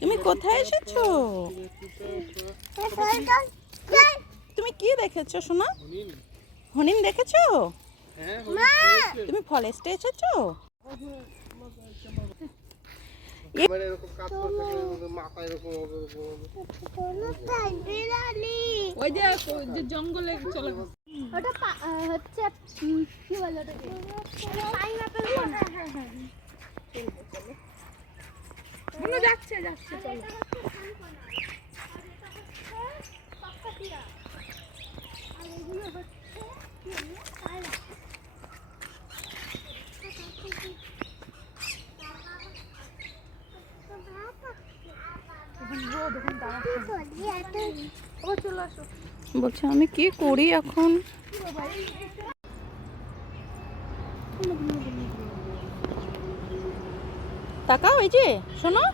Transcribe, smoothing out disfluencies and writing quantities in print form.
তুমি কোথায় এসেছো? তুমি কি দেখেছো সোনা? হরিণ দেখেছো? তুমি ফরেস্টে এসেছো? ওই যে জঙ্গলে চলে ওটা হচ্ছে কি বলে ওটাকে পাইনাপেল কোনা। চলো যাচ্ছে যাচ্ছে চলো। আর এগুলো হচ্ছে বলছে আমি কি করি এখন? তাকাও এই যে শোনো।